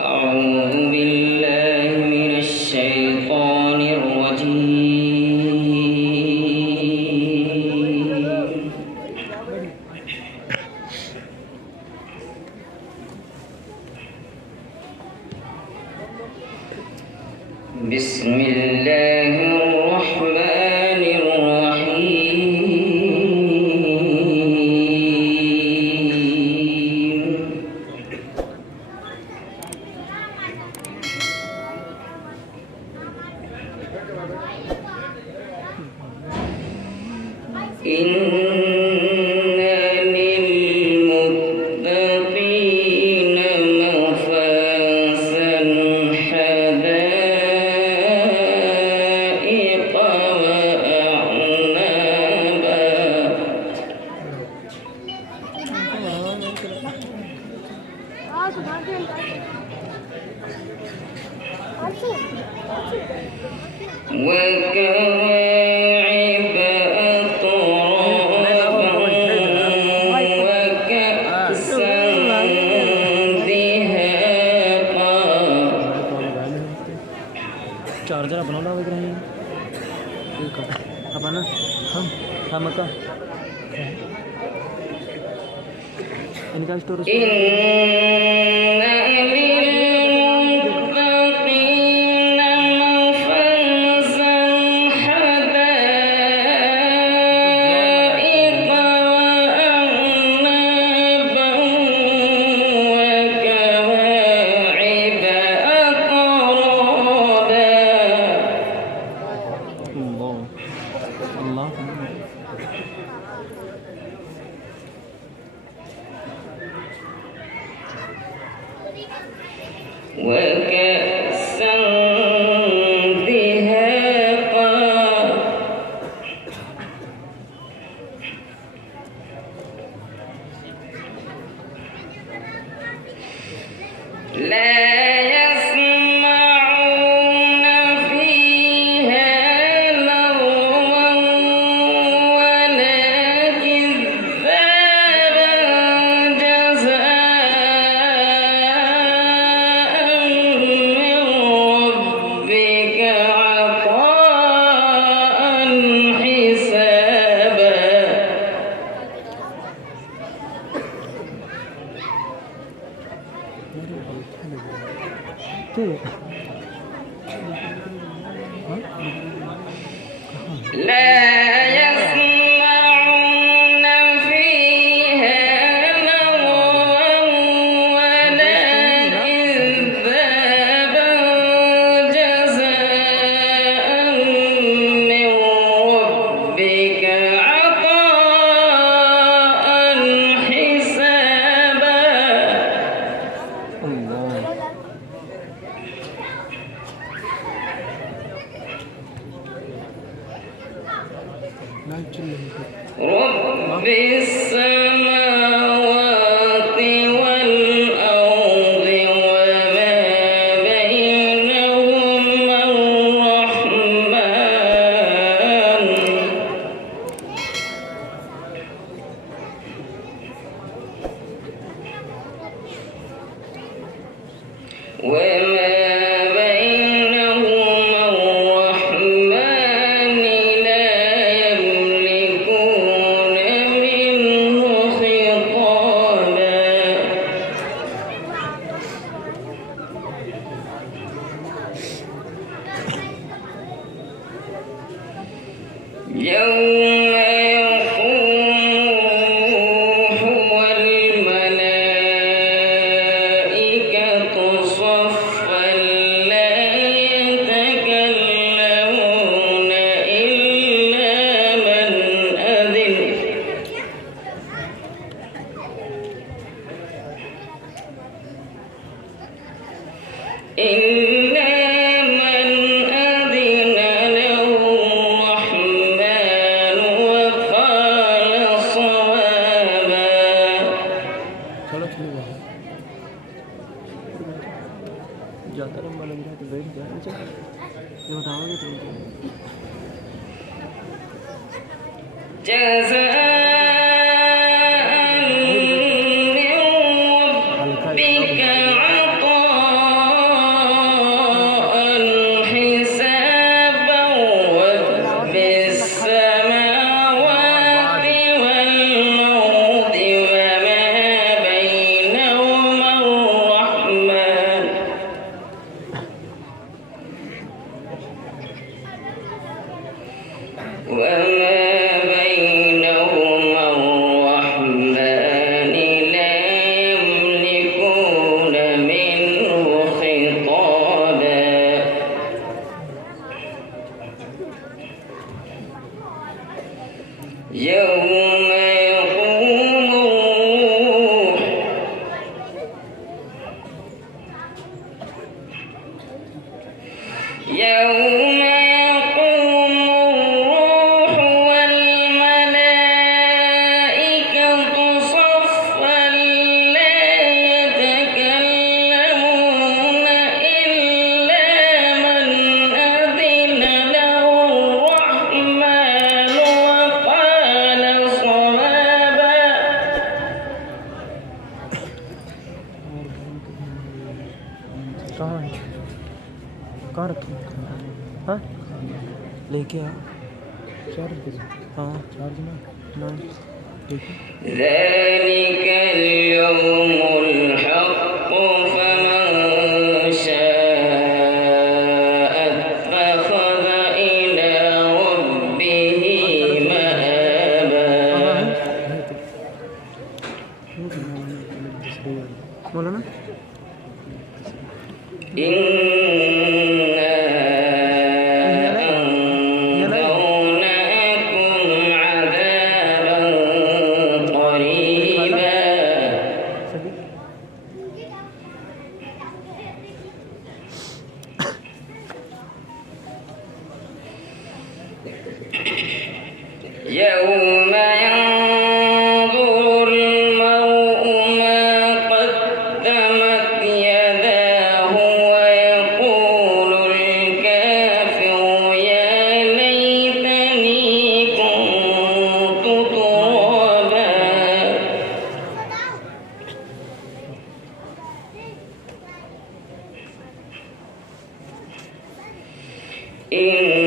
أعوذ بالله من الشيطان الرجيم. بسم الله الرحمن الرحيم. إن للمتقين مفازا حدائق وأعنابا. وكواعب أترابا وكأسا دهاقا. चार्जर अपना लगा रहे हैं ठीक है अपना हम का इनका स्टोरेज الله وكأسا دهاقا. لا يسمعون فيها لغوا ولا كذابا جزاء من ربك عطاء حسابا. لا يسمعون فيها لغوا ولا كذابا جزاء من ربك عطاء حسابا. الله رب السماوات والأرض وما بينهما الرحمن. وما بينهما الرحمن لا يملكون منه خطابا. يوم يقوم الروح والملائكة صفا لا يتكلمون إلا من أذن إلا من أذن له الرحمن وقال صوابا. चलो ठीक है जाता रहा लग रहा है तो बैठ जाए अच्छा ये बताओगे तुम جزاء من ربك عطاء يوم يقوم الروح والملائكة صفا لا يتكلمون إلا من أذن له الرحمن وقال صوابا. कहाँ है कहाँ रखी हाँ लेके आ चार्ज हाँ चार्ज ना लेके ذلك اليوم الحق فمن شاء اتخذ إلى ربه مآبا. बोलो ना إنا أنذرناكم عذابا قريبا. सभी يوم ينظر المرء ما قدمت يداه ويقول الكافر يا ليتني كنت ترابا. إن